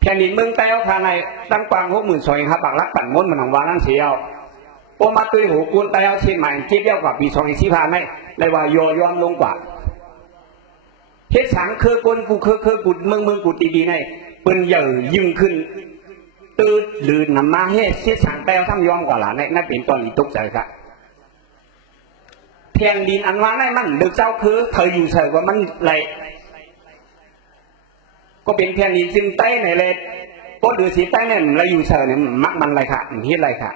แผ่นดินเมืองใต้เอาคาในตั้งกว้าง62,000ครับปากรักปั่นม้นมันหนองวาลังเสียวโอมาตุยหูกุนใต้เอาเชียงใหม่คิดเดียวกับปี2015ไม่เลยว่าย้อนลงกว่าเฮ็ดสังคือกุนกูคือกุดเมืองกูดีๆในปืนใหญ่ยิ่งขึ้นตื้อหรือนำมาเฮ็ดสังแปลวทั้งย้อนกว่าหลานในนั่นเป็นตอนอีตุกใจครับแผ่นดินอันว่าในมันดึกเจ้าคือเธออยู่เฉยว่ามันไหลก็เป็นแผ่นดินซึ่งใต้ในเลยก็ดูสีใต้เนี่ยเราอยู่เฉยเนี่ยมักมันอะไรค่ะเฮ็ดอะไรค่ะ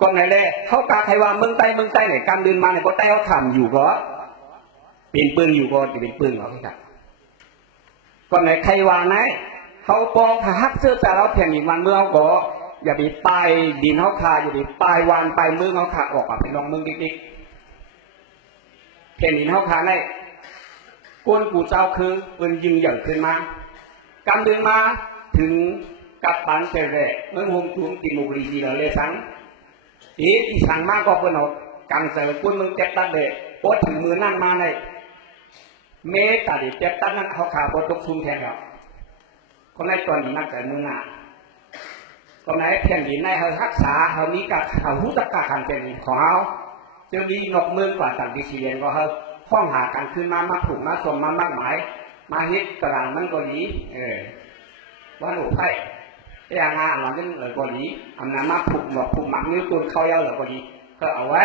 ก็ไหนเลยเขากาใครว่าเมืองใต้เนี่ยการเดินมาเนี่ยก็ใต้เขาทำอยู่ก็เป็นปืนอยู่ก็จะเป็นปืนเหรอพี่ครับก็ไหนใครว่าไหนเขาปองหักเสื้อแต่เราแผ่นดินวันเมืองก็อย่าไปปลายดินเขาขาอย่าไปปลายวันปลายมือเขาขาออกมาเป็นลองมือดิ๊กแผ่นดินเขาขาในก้นกูเจ้าคือปืนยิงใหญ่ขึ้นมาการเดินมาถึงกับปานเสร็จเมื่อวงจุ่มตีมุกรีจีเราเลยสังที่สั่งมากก็เป็นเอากังเสร็จก้นมึงเจ็บตัดเลยโอ๊ตถึงมือนั่นมาในเมตาดิเจ็บตัดนั่นเขาขาโอ๊ตตกซุ่มแทนเราคนในตอนนี้นั่งแต่มือหน้าคนไหนแผ่นดินในเขารักษาเขามีกับเขาหูตะกาขันเป็นของเขาจะดีนกเมืองกว่าต่างดิสิเลียนก็เขาข้องหากันขึ้นมาผูกมาสมมากหมายมาฮิตกระดานมันก็ดีว่าหนูไพ่อย่างงานเราเนี่ยเลยก็ดีอันนั้นมาผูกหมอกผูกหมักนิ้วตัวเขาเยอะเลยก็ดีก็เอาไว้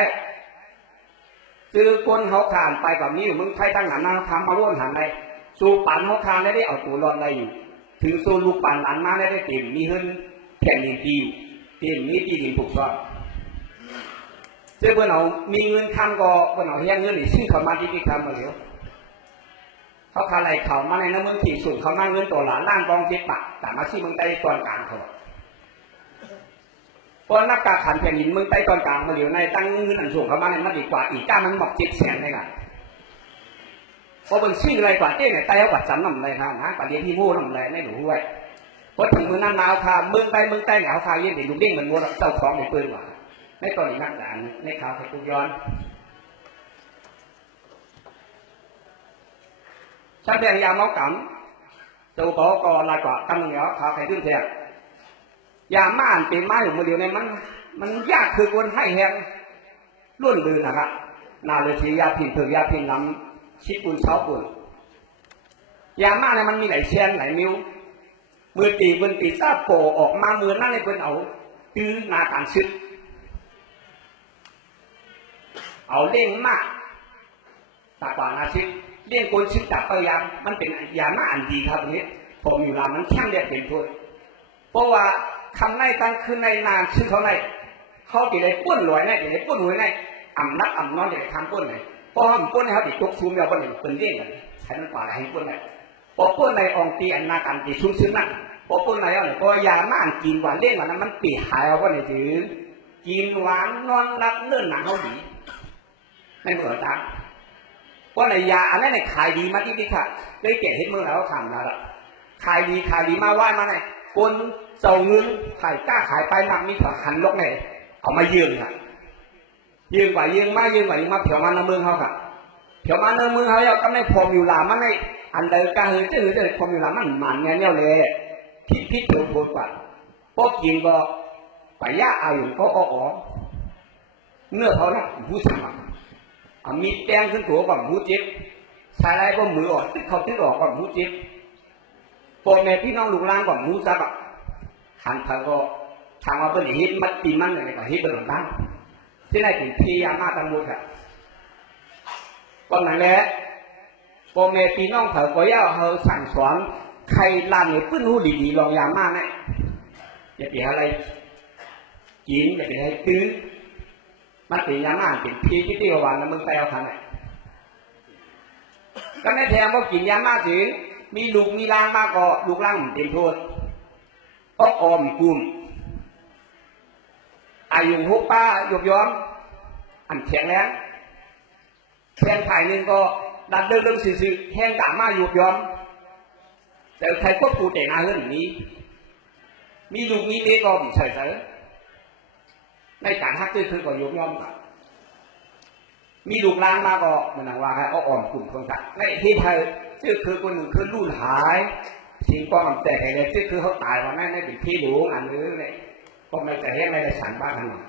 ซื้อคนเขาขานไปแบบนี้มึงไพ่ตั้งหนาทำมาร่วมหันในสู้ปั่นเขาคานได้เอาตัวรอดอะไรอยู่ถึงสู้ลูกปั่นอันมาได้เต็มมีขึ้นแผ่นดินดีเต็มมีตีดินผูกซ้อนเจ้าเพื่อนเรามีเงินทำก็เพื่อนเราเฮี้ยเงินหรือชื่อเขามาที่ทำมาเดี๋ยวเขาขายอะไรเขามาในน้ำมึงถี่สูงเขามาเงินตัวหลานล้านกองเจ็ดบาทแต่มาที่มึงใต้ตอนกลางเขาเพราะนักการขันแผ่นดินมึงใต้ตอนกลางมาเดี๋ยวในตั้งเงินอันสูงเขามาในมันดีกว่าอีกก้ามันบอก700,000เลยนะเพราะเป็นชื่ออะไรกว่าเจ้เนี่ยใต้เขากว่าจำนำเลยนะประเดี๋ยวที่พูดนำเลยไม่ดูด้วยเพราะถึงมือนั้นมาเอาคาเมืองใต้เนี่ยเอาคาเย็นเด็กลูกเด้งมันมัวเจ้าของในปืนว่ะในตอนนี้นักด่านในข่าวไทยกุย้อนชัดแดงยาเมากั๋มตัวโตก็ลายกว่ากันเหนียวข่าวไทยขึ้นแทนยาม่านเป็นไม้อยู่มือเดียวในมันยากคือคนให้แหงล้วนลืนนะครับนาเลยทียาพินเถื่อยาพินน้ำชิดปุ่นเช้าปุ่นยาม่านเนี่ยมันมีหลายเชนหลายนิ้วมือตีบนตีซาโปออกมามือนั่นเลยเป็นเอาตื้อนาต่างชึดเอาเล่งมากตากว่านาชิดเลี้ยงคนชื่อจากพยายามมันเป็นยาหน้าอันดีครับตรงนี้ผมอยู่ร้านมันแข็งเรียกเป็นทุนเพราะว่าคำในตั้งขึ้นในนานชื่อเขาในเขาติดเลยป้วนรวยในติดเลยป้วนรวยในอ่ำนักอ่ำน้อยติดทำป้วนไหนเพราะทำป้วนในเขาติดตกซูมยาวป้วนหนึ่งเป็นเลี้ยงกันใช้มันกว่าอะไรให้ป้วนไหนพอป้วนในองตีอันนากันติดซุ้มซึ้งนั่นพอป้วนในเอาเนี่ยพอยาหน้ากินหวานเลี้ยงกว่านั้นมันปีหายเอาป้วนในถือกินหวานนอนรับเลื่อนหนังเขาดีไม่เหมือนกันว่าในยาอันนั้นในขายดีมาที่ค่ะได้เก็บให้เมื่อแล้วทำนะละขายดีมาว่ามาไหนคนเจ้าเงินขายกล้าขายไปนำมีผักหันลกไหนเอามายืมค่ะยืมกว่าเผียวมันในเมืองเขาค่ะเผียวมันในเมืองเขาเอาก็ไม่พออยู่หลามันในอันใดก็คือจะพออยู่หลามันมันเงี้ยเลยพิษเถื่อนโผล่กว่าพวกยิงก็ไปย่าเอาอยู่ก็อ๋อเนื้อเขาเนี่ยผู้สมัครมีแตงขึ้นตัวกับหูจิ๊บชายไรก็มือออกเขาติดออกกับหูจิ๊บพ่อแม่พี่น้องลูกหลานกับหูซับหันเธอก็ทางว่าเป็นฮิตมัดตีมันอะไรก็ฮิตเป็นหลังบ้านที่ไหนถึงพี่ยามาตังมุดค่ะก่อนหลังแหละพ่อแม่พี่น้องเธอก็ย่าเขาสั่งสอนใครลานเนี่ยปื้นหูดีๆลองยามาเนี่ยอย่าไปอะไรกินอย่าไปให้ตื้อมันเป็นยาม่าเป็นพีที่วันแล้วมึงไปเอาทันไหนก็ในแถมว่ากินยาม่าถึงมีลูกมีล้างมากก็ลูกล้างเต็มโทษก็ออมกุมอายุหกป้าหยบย้อมอันแข็งแรงแข็งถ่ายนึงก็ดันเดิมสื่อแห้งด่ามาหยบย้อมแต่ใครควบคุมแต่งานเรื่องนี้มีลูกมีเด็กก็เฉยในการฮักตื้อคือก็ยกย่อมกันมีลูกล้างมาก็มันว่าให้เอาอ่อนกลุ่มคนสัตว์ในที่ไทยชื่อคือคนหนึ่งคือรุ่นหาย สิ่งป้องแต่ให้เลยคือเขาตายวันนั้นได้เป็นที่หลวงอันนี้เลยก็ไม่จะเห็นอะไรในฉันบ้านกันหน่อย